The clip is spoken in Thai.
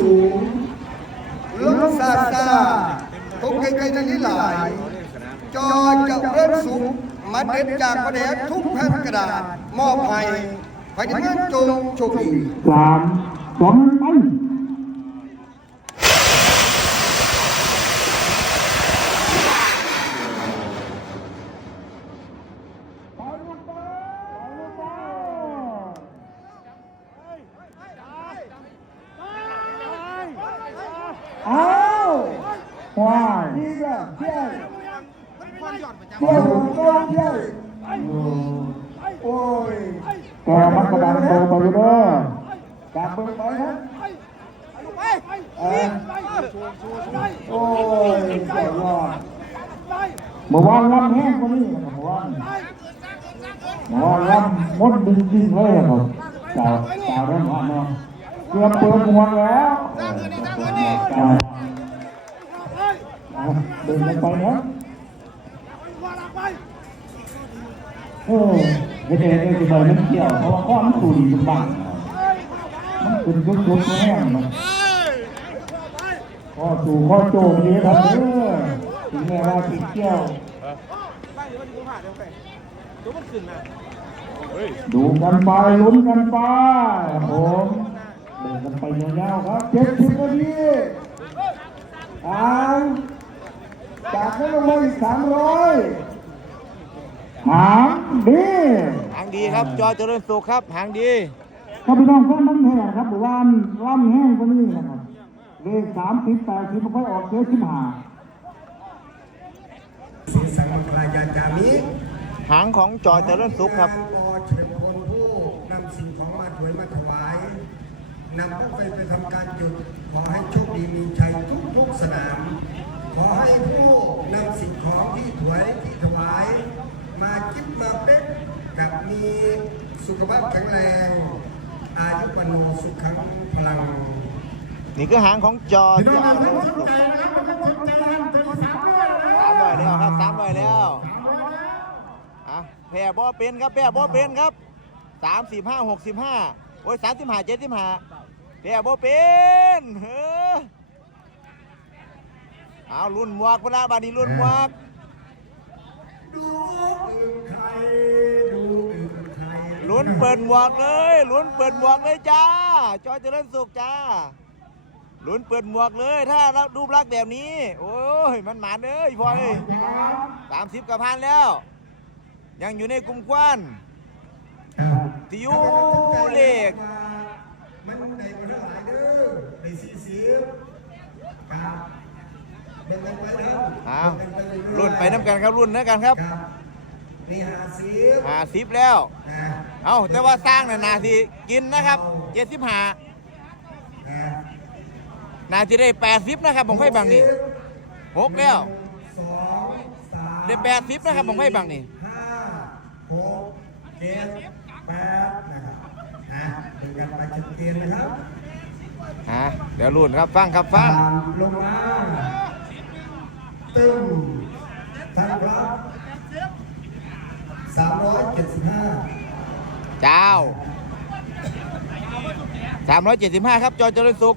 สูงลงซาซาตกไกลๆนี้หลาย จอจะเริ่มสุกมาเด็ดจากประเดกทุกแผ่นกระดาษ มอบให้ภายในงานจงโชคดีสามสองไป อ้าว ว้ายนี่ก็เที่ยวเที่ยวก็เที่ยวโอ้ยแกมันกระดังโตไปอยู่เด้อจับมือไปครับเออโอ้ยเจ้ายอดเมื่อวานลำแห้งกว่านี้เมื่อวานเมื่อวานลำมดดินดินเลยครับเจ้าเจ้าเรื่องว่าเนาะเกือบเปิดหัวแล้วจ้า เดินกันไปนะโอ้ยเฮ็ดให้ได้สิบ่มันเกี่ยวเพราะว่าข้อมันสูดีมันบังมันเป็นยุกๆแห้งมันข้อสู่ข้อโจมนี้ครับเด้อถึงแม้ว่าติดเกี่ยวดูกันไปลุ้นกันไปผมเดินกันไปยาวๆครับเจ็ดสิบนาทีอ่า จากนั้นลงมาอีกสามร้อยหางดีหางดีครับจอยเจริญสุขครับหางดีครับพี่น้องก็น้ำแห้งครับหรือว่าล่ำแห้งกว่านี้นะครับเลขสามสิบแปดสิบไม่ค่อยออกเจ็ดสิบห้าสีสังคลายาจามิหางของจอยเจริญสุขครับงานปอเฉลิมพลผู้นำสิ่งของมาถวายมาถวายนำพระไฟไปทำการจุดขอให้โชคดีมีชัยทุกทุกๆสนาม ขอให้ผู้นำสิ่งของที่ถวายที่ถวาย มาจิ๊บมาเป็ดกับมีสุขภาพแข็งแรง อายุวันโนสุขังพลังนี่คือหางของจอยพี่น้องเจเราริญไม่สุสขนใจนะครับไม่สนใจนะครับตัวที่สามด้วยนะสามร้อยแล้วครับสามร้อยแล้วสามร้อยแล้วอะแพร่บ่เป็นครับแพร่บ่เป็นครับสามสิบห้าหกสิบห้าโอ้ยสามสิบห้าเจ็ดสิบห้าแพร่บ่เป็นเฮ้อ เอารุ่นหมวกพนะบาดนี้รุ่นหมวกดูอื่นใครดูอื่นใครลุ้นเปิดหมวกเลยลุ้นเปิดหมวกเลยจ้าจอยเจริญสุขจ้าลุ้นเปิดหมวกเลย ถ้าเรารูปลักแบบนี้ โอ้ยมันหมานเลยพลอยสามสิบกับพันแล้ว ยังอยู่ในกลุ่มควันที่อยู่เลขมันได้มาเท่าไหร่เด้อได้สี่สิบครับ อ้าวรุ่นไปน้ำกันครับรุ่นนะกันครับครับนี่ห้าสิบหาสิบแล้วนะเอาแต่ว่าสร้างน่ะนาทีกินนะครับเจ็ดสิบห้านะนาทีได้แปดสิบนะครับผมให้บังนี่หกแล้วสองสามได้แปดสิบนะครับผมให้บังนี่ห้าหกเจ็ดแปดนะครับนะดูกันไปชัดเจนนะครับฮะเดี๋ยวรุ่นครับฟังครับฟังตามลงมาตึ้งท่านครับสามร้อยเจ็ดสิบห้า เจ้า375ครับ จอเจริญสุข